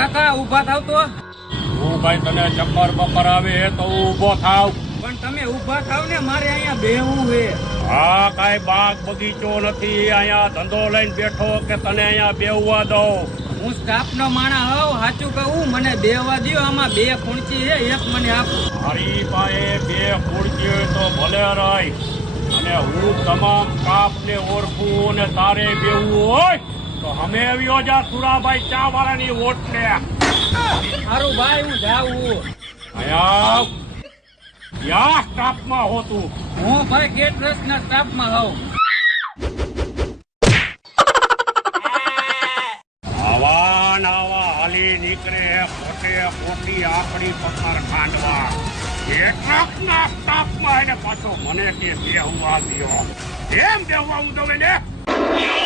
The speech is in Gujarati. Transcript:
કાકા ઊભા થાવ તો. હું ભાઈ તને ચક્કર બક્કર આવે તો ઊભો થાવ. પણ તમે ઊભા થાવ ને, મારે અહીંયા બેહવું છે. હા, કાંઈ બાગ બગીચો નથી, અહીંયા ધંધો લઈને બેઠો કે તને અહીંયા બેહવા દઉં. હું સ્ટાફનો માણસ હોઉં, સાચું કહું, મને બેહવા દ્યો. આમાં 2 ખુરચી છે, એક મને આપો. મારી પાસે 2 ખુરચી હોય તો ભલે રહી, અને હું તમામ સ્ટાફને ઓળખું અને તારે બેહવું હોય તો અમે આવ્યો જા સુરાભાઈ ચા વાળાની ઓટલે. સારું ભાઈ, હું જાઉં. અહીંયા યા સ્ટાફમાં હોતું. હું ભાઈ કેટરસના સ્ટાફમાં હોઉં. આવા નાવા હાલી નીકળે પોતે પોતી આકડી પકડ ખાંડવા. કેટલાકના સ્ટાફમાં એને પાછો મને કે બેહવા દ્યો. એમ બેહવા હું દઉં એને.